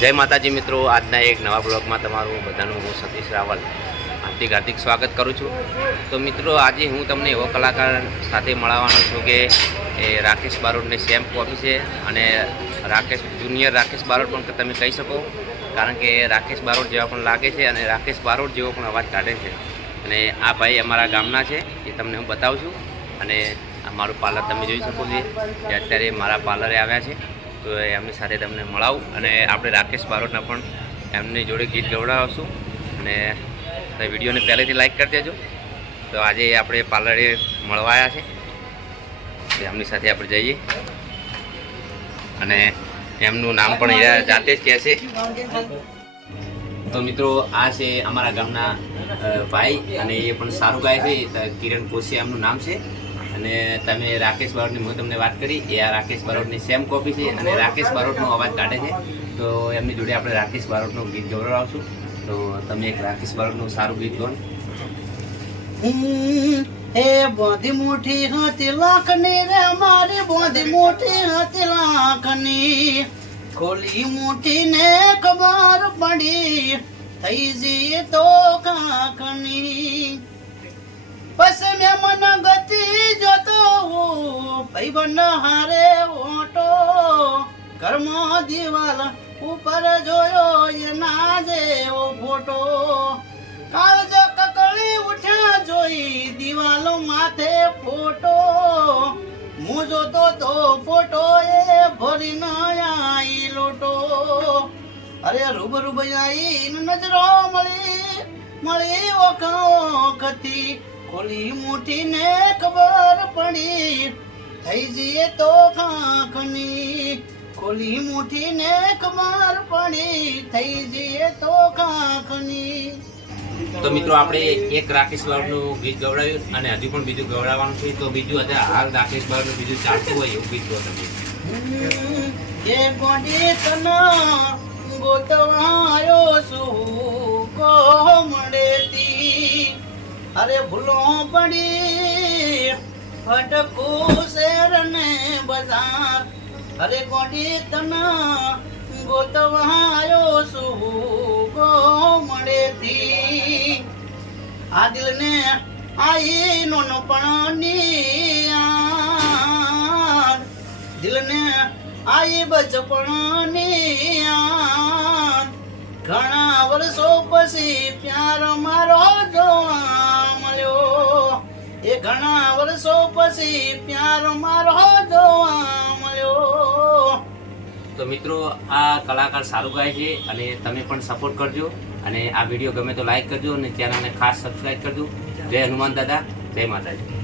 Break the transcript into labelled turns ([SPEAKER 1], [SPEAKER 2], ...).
[SPEAKER 1] જય માતાજી મિત્રો, આજના એક નવા બ્લોગમાં તમારું બધાનું હું સતીશ રાવલ હાર્દિક હાર્દિક સ્વાગત કરું છું. તો મિત્રો, આજે હું તમને એવો કલાકાર સાથે મળવાનો છું કે એ રાકેશ બારોટની સેમ કોપી છે અને રાકેશ, જુનિયર રાકેશ બારોટ પણ તમે કહી શકો, કારણ કે રાકેશ બારોટ જેવા પણ લાગે છે અને રાકેશ બારોટ જેવો પણ અવાજ કાઢે છે. અને આ ભાઈ અમારા ગામના છે, એ તમને હું બતાવું છું. અને મારું પાર્લર તમે જોઈ શકો છો. જે અત્યારે મારા પાર્લરે આવ્યા છે. તો એમની સાથે તમને મળાવું અને આપણે રાકેશ બારોટના પણ એમની જોડે ગીત ગવડાવશું અને વિડીયોને પહેલેથી લાઈક કરી દેજો. તો આજે આપણે પાર્લરે મળવા આવ્યા છે. એમની સાથે આપણે જઈએ. અને એમનું નામ પણ જાતે જ કહે છે. તો મિત્રો, આ છે અમારા ગામના ભાઈ અને એ પણ સારું ગાય છે. કિરણ કોશિયા એમનું નામ છે. અને તમે રાકેશ બારોટની, હું તમને વાત કરી, એ આ રાકેશ બારોટની સેમ કોપી છે અને રાકેશ બારોટનો અવાજ કાઢે છે. તો એમની જોડે આપણે રાકેશ બારોટનું ગીત ગૌરવાવશું તો તમે એક રાકેશ બારોટનું સારું ગીત ગો
[SPEAKER 2] એ બોધી મોટી હતી લાખની રે મારી બોધી મોટી હતી લાખની. ખોલી મોટી ને ખબર પડી, થઈ જઈએ તો કાકની. પછી મેં ભાઈબંધ હારે ઓટો ઘરમાં દિવાલ ઉપર જોયો એના જેવો ફોટો. કાળજ કકળી ઉઠ્યા જોઈ દિવાલ માથે ફોટો. હું જોતો તો ફોટો એ ભરી ન આઈ લોટો. અરે રૂબ રૂબ આઈ નજરો મળી મળી વખતી ખોલી મોટી ને ખબર પડી. થઈ જઈએ તો કાંકની ખોલી મુઠી ને ખબર પડી. થઈ જઈએ તો કાંકની
[SPEAKER 1] તો મિત્રો આપણે એક રાકેશ બાબુનું ગીત ગવડાવ્યું અને હજુ પણ બીજું ગવડાવવાનું છે. તો બીજું અત્યારે હાલ રાકેશ બાબુનું બીજું ચાલતું હોય એવું ગીત ગો તમે
[SPEAKER 2] એ ગોડી તના ગોતવાયો છું. કોમડેતી અરે ભૂલો પડી. ફટકું શેર ને અરે ગોડી તના ગોતવાયો છું મળેથી. આ દિલને આઈ નો પણ દિલને આઈ બચપણની ઘણા વર્ષો પછી પ્યાર મારો ઘણા વર્ષો પછી પ્યાર મારો જોવા મળ્યો.
[SPEAKER 1] તો મિત્રો, આ કલાકાર સારું ગાય છે અને તમે પણ સપોર્ટ કરજો અને આ વીડિયો ગમે તો લાઈક કરજો અને ચેનલને ખાસ સબસ્ક્રાઈબ કરજો. જય હનુમાન દાદા, જય માતાજી.